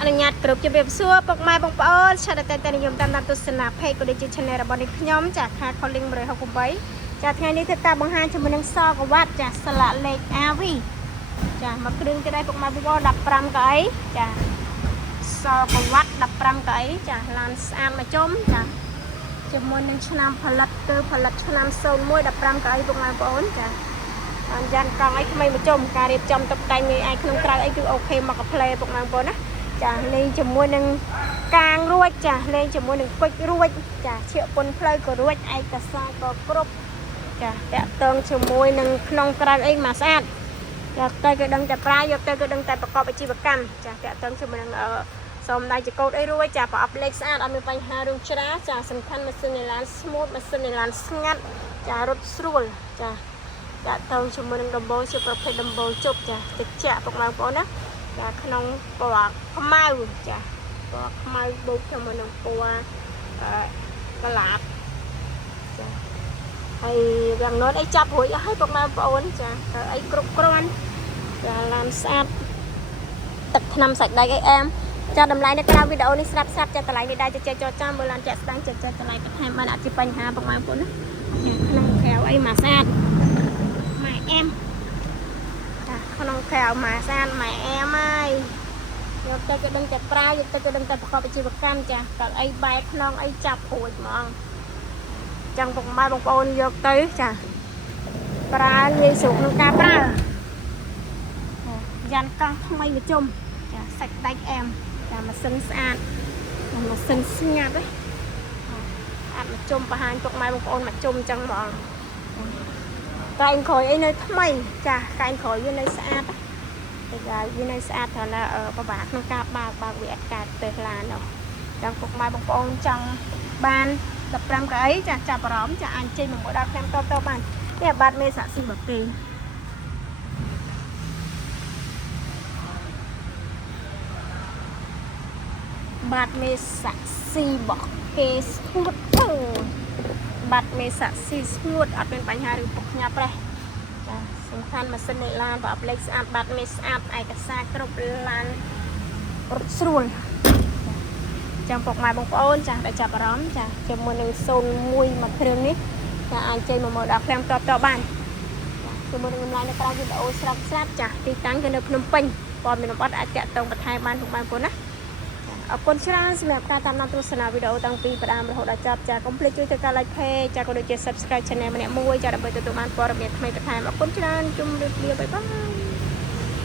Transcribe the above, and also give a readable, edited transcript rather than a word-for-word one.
អនុញ្ញាតគ្រប់ជំរាបសួរពុកម៉ែបងប្អូនឆាតតែនិយមតាមដានទស្សនាเพจក៏ដូចជា channel របស់នេះខ្ញុំចាខា calling 168ចាថ្ងៃនេះធ្វើការបង្ហាញជាមួយនឹងសកវ៉ាត់ចាស្លាកលេខ AV ចាមកគ្រឿងទៀតដែរពុកម៉ែបងប្អូន15កៅអីចាសកវ៉ាត់15កៅអីចាឡានស្អាតមកជុំចាជាមួយនឹងឆ្នាំផលិតគឺផលិតឆ្នាំ01 15កៅអីពុកម៉ែបងប្អូនចាបានយ៉ានកង់អីថ្មីមកជុំការរៀបចំតុបតែងឯក្នុងក្រៅអីគឺអូខេមកកាផ្លេពុកម៉ែបងប្អូនណាចាលេងជាមួយនឹងកាងរួចចាលេងជាមួយនឹងគុជរួចចាឈៀកពុនផ្លូវក៏រួចឯកសារក៏គ្រប់ចាតាក់ទងជាមួយនឹងក្នុងក្រៅអីមកស្អាតយកទៅគឺដឹងតែប្រាយកទៅគឺដឹងតែប្រកបអាជីវកម្មចាតាក់ទងជាមួយនឹងសូមដៃចកោតអីរួចចាប្រអប់លេខស្អាតអត់មានបញ្ហារឿងច្រាចាសំខាន់ម៉ាស៊ីនឡានស្មូតម៉ាស៊ីនឡានស្ងាត់ចារត់ស្រួលចាតាក់ទងជាមួយនឹងដំបូលជាប្រភេទដំបូលជប់ចាតិចចាពុកម៉ែបងប្អូនណាចាក្នុងពណ៌ខ្មៅចាពណ៌ខ្មៅបូកជាមួយនឹងពណ៌កលាបចាហើយវាំងណូតអីចាប់រួចអស់ហើយពុកម៉ែបងប្អូនចាអីគ្រប់គ្រាន់ចាឡានស្អាតទឹកថ្នាំសាច់ដៃអីអែមចាតម្លៃនៅក្រៅវីដេអូនេះស្រាប់ចាតម្លៃនេះដែរជជែកចរចាមើលឡានចាក់ស្ដាំជជែកតម្លៃបន្ថែមបានអត់ជាបញ្ហាពុកម៉ែបងប្អូនណាក្នុងក្រៅអីមកស្អាតម៉ែអែមក្នុងក្រៅមកស្អាតម៉ែអែមហើយយកទៅគឺដឹងតែប្រើយកទៅគឺដឹងតែប្រកបអាជីវកម្មចាកៅអីបែកក្នុងអីចាប់រួចហ្មងចឹងពុកម៉ែបងប្អូនយកទៅចាប្រើងាយស្រួលក្នុងការប្រើយ៉ានកង់ថ្មីមកជុំចាសាច់ដាច់អែមចាម៉ាស៊ីនស្អាតម៉ាស៊ីនស្ងាត់ទេអាចមកជុំបង្ហាញពុកម៉ែបងប្អូនមកជុំចឹងហ្មងកែងក្រោយអីនៅថ្មីចាកែងក្រោយវានៅស្អាតតែវានៅស្អាតថាពិបាកក្នុងការបើកវាអត់កើតទៅឡានអស់ចឹងពុកម៉ែបងប្អូនចង់បាន15កៅអីចាចាប់អារម្មណ៍ចាអាចចេញមកដល់ខាងតបបាននេះបាត់មេសាក់ស៊ីមកគេបាត់មេសាក់ស៊ីបកគេស្ងួតបាត់មេសាក់ស៊ីស្ងួតអត់មានបញ្ហាឬពុកញាប់ទេចាសំខាន់ម៉ាស៊ីននៃឡានប្រអប់លេខស្អាតបាត់មេស្អាតឯកសារគ្រប់ឡានរត់ស្រួលចាំពុកម៉ែបងប្អូនចាដែលចាប់អារម្មណ៍ចាជាមួយនឹង01មកគ្រឿងនេះចាអាចចេញមកដល់ឃ្លាំងតបបានជាមួយនឹងតម្លៃនៅក្រៅវីដេអូស្រាប់ចាទីតាំងគឺនៅភ្នំពេញព័ត៌មានអំបត្តិអាចតាក់ទងបន្ថែមបានពុកម៉ែបងប្អូនណាអរគុណច្រើនសម្រាប់ការតាមដានទស្សនាវីដេអូតាំងពីផ្ដើមរហូតដល់ចប់ចាកុំភ្លេចជួយធ្វើការ like page ចាក៏ដូចជា subscribe channel ម្នាក់មួយចាដើម្បីទទួលបានព័ត៌មានថ្មីបន្ថែមអរគុណច្រើនជម្រាបលាបាយបាយ